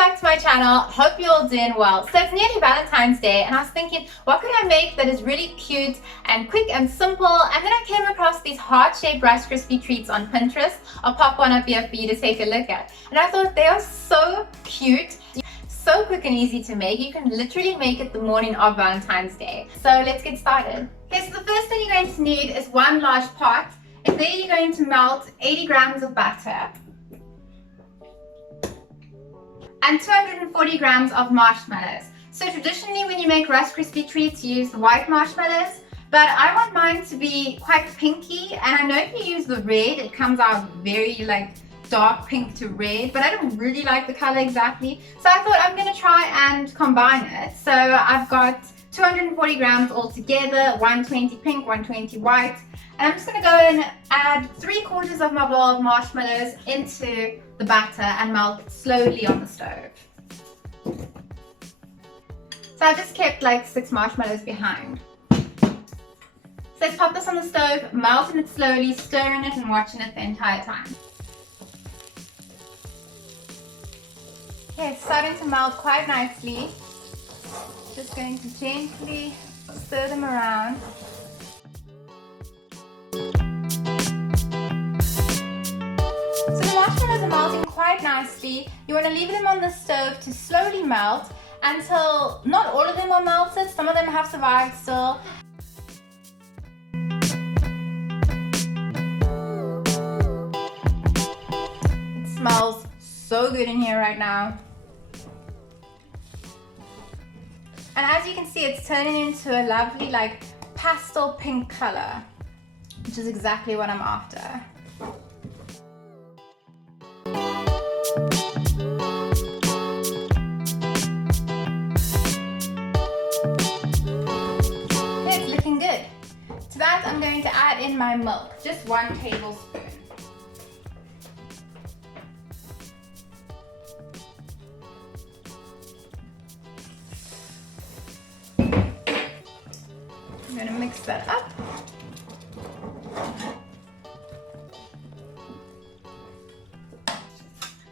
back to my channel. Hope you're all doing well. So it's nearly Valentine's Day and I was thinking, what could I make that is really cute and quick and simple? And then I came across these heart-shaped Rice Krispie treats on Pinterest. I'll pop one up here for you to take a look at. And I thought they are so cute. So quick and easy to make. You can literally make it the morning of Valentine's Day. So let's get started. Okay, so the first thing you're going to need is one large pot. And there you're going to melt 80 grams of butter and 240 grams of marshmallows. So traditionally when you make Rice Krispie treats, you use the white marshmallows, but I want mine to be quite pinky, and I know if you use the red, it comes out very like dark pink to red, but I don't really like the color exactly. So I thought I'm gonna try and combine it. So I've got 240 grams altogether, 120 pink, 120 white. And I'm just going to go and add 3/4 of my bowl of marshmallows into the batter and melt it slowly on the stove. So I just kept like 6 marshmallows behind. So let's pop this on the stove, melting it slowly, stirring it and watching it the entire time. Okay, it's starting to melt quite nicely. Just going to gently stir them around. So the marshmallows are melting quite nicely. You want to leave them on the stove to slowly melt until not all of them are melted. Some of them have survived still. It smells so good in here right now. And as you can see, it's turning into a lovely like pastel pink color, which is exactly what I'm after. Okay, it's looking good. To that, I'm going to add in my milk, just 1 tablespoon. I'm going to mix that up.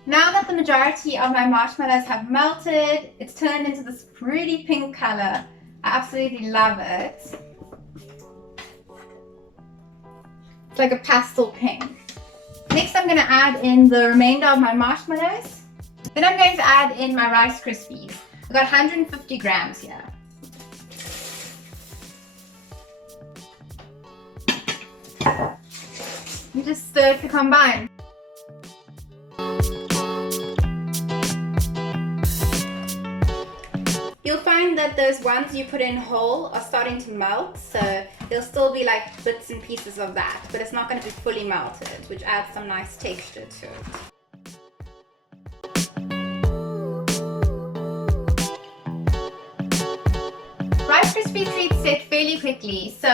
Now that the majority of my marshmallows have melted, it's turned into this pretty pink color. I absolutely love it. It's like a pastel pink. Next, I'm going to add in the remainder of my marshmallows. Then I'm going to add in my Rice Krispies. I've got 150 grams here. You just stir it to combine. You'll find that those ones you put in whole are starting to melt, so there'll still be like bits and pieces of that, but it's not going to be fully melted, which adds some nice texture to it. Rice Krispie treats set fairly quickly, so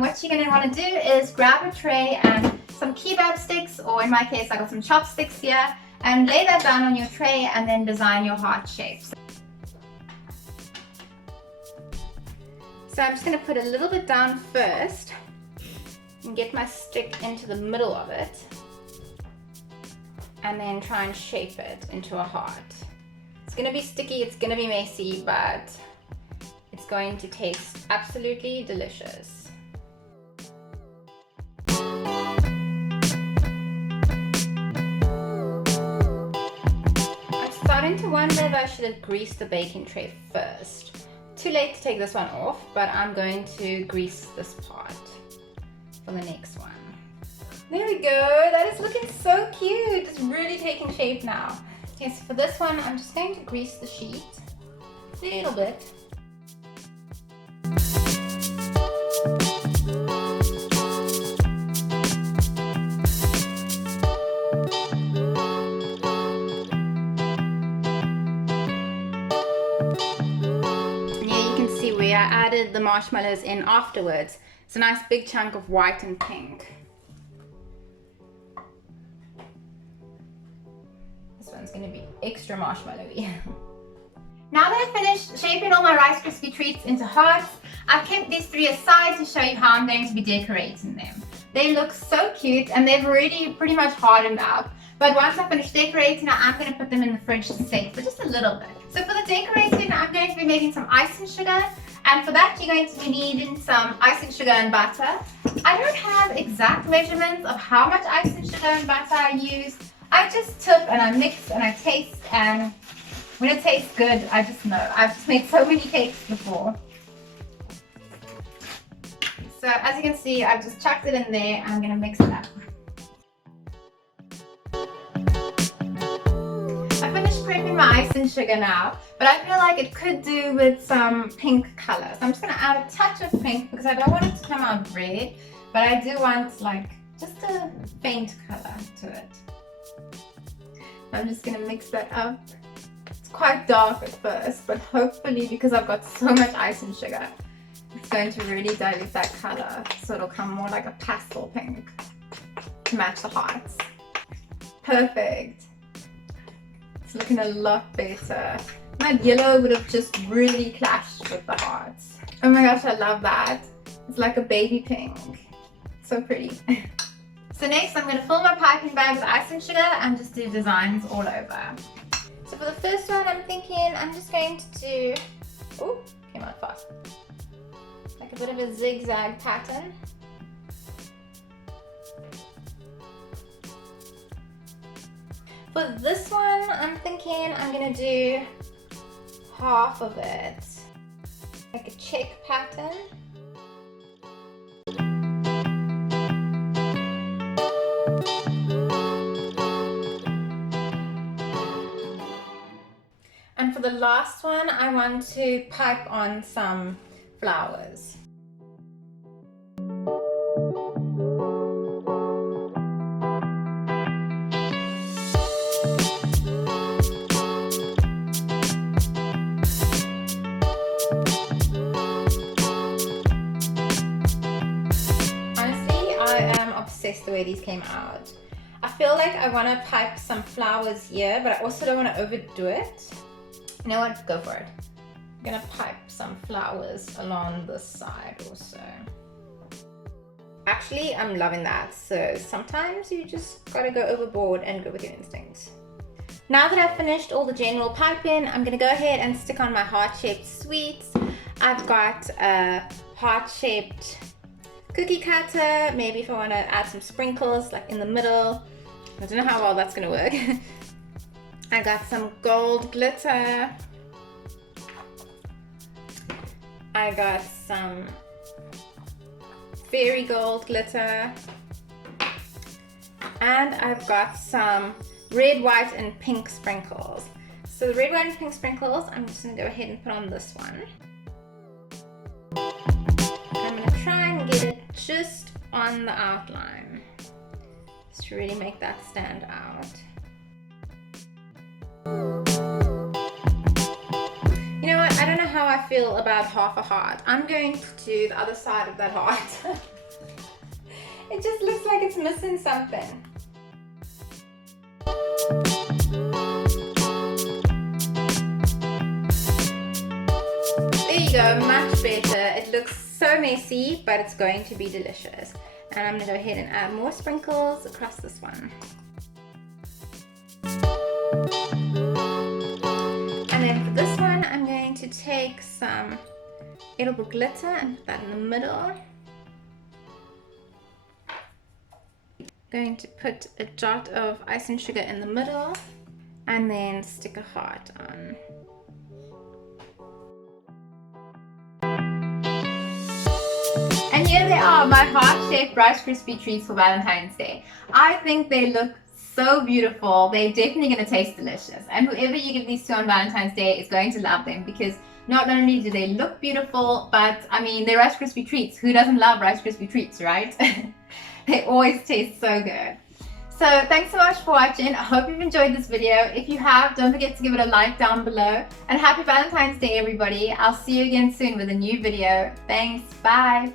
what you're going to want to do is grab a tray and some kebab sticks, or in my case I got some chopsticks here, and lay that down on your tray and then design your heart shapes. So I'm just going to put a little bit down first and get my stick into the middle of it and then try and shape it into a heart. It's going to be sticky, it's going to be messy, but it's going to taste absolutely delicious. I'm starting to wonder if I should have greased the baking tray first. Too late to take this one off, but I'm going to grease this part for the next one. There we go, that is looking so cute. It's really taking shape now. Okay, so for this one, I'm just going to grease the sheet a little bit. I added the marshmallows in afterwards. It's a nice big chunk of white and pink. This one's going to be extra marshmallowy. Now that I've finished shaping all my Rice Krispie treats into hearts, I've kept these 3 aside to show you how I'm going to be decorating them. They look so cute and they've already pretty much hardened up. But once I finish decorating, I'm going to put them in the fridge to stay for just a little bit. So for the decorating, I'm going to be making some icing sugar. And for that, you're going to be needing some icing sugar and butter. I don't have exact measurements of how much icing sugar and butter I use. I just tip and I mix and I taste, and when it tastes good, I just know. I've just made so many cakes before. So as you can see, I've just chucked it in there and I'm going to mix it up. I finished prepping my icing sugar now, but I feel like it could do with some pink color. So I'm just going to add a touch of pink because I don't want it to come out red, but I do want like just a faint color to it. I'm just going to mix that up. It's quite dark at first, but hopefully because I've got so much icing sugar, it's going to really dilute that color, so it'll come more like a pastel pink to match the hearts. Perfect. It's looking a lot better. That yellow would have just really clashed with the hearts. Oh my gosh, I love that. It's like a baby pink. So pretty. So next I'm going to fill my piping bag with icing sugar and just do designs all over. So for the first one, I'm thinking I'm just going to do, oh, came out fast. Like a bit of a zigzag pattern. For this one, I'm thinking I'm going to do half of it, like a check pattern. And for the last one, I want to pipe on some flowers. The way these came out. I feel like I want to pipe some flowers here, but I also don't want to overdo it. You know what? Go for it. I'm gonna pipe some flowers along this side also. Actually, I'm loving that. So sometimes you just gotta go overboard and go with your instincts. Now that I've finished all the general piping, I'm gonna go ahead and stick on my heart-shaped sweets. I've got a heart-shaped cookie cutter, maybe if I want to add some sprinkles like in the middle. I don't know how well that's going to work. I got some gold glitter. I got some fairy gold glitter. And I've got some red, white, and pink sprinkles. So the red, white, and pink sprinkles, I'm just going to go ahead and put on this one. I'm going to try and get it just on the outline, just to really make that stand out. You know what, I don't know how I feel about half a heart. I'm going to do the other side of that heart. It just looks like it's missing something. There you go, much better. It looks so messy, but it's going to be delicious. And I'm going to go ahead and add more sprinkles across this one. And then for this one, I'm going to take some edible glitter and put that in the middle. Going to put a dot of icing sugar in the middle and then stick a heart on. And here they are, my heart-shaped Rice Krispie treats for Valentine's Day. I think they look so beautiful. They're definitely going to taste delicious. And whoever you give these to on Valentine's Day is going to love them, because not only do they look beautiful, but I mean, they're Rice Krispie treats. Who doesn't love Rice Krispie treats, right? They always taste so good. So thanks so much for watching. I hope you've enjoyed this video. If you have, don't forget to give it a like down below. And happy Valentine's Day, everybody. I'll see you again soon with a new video. Thanks. Bye.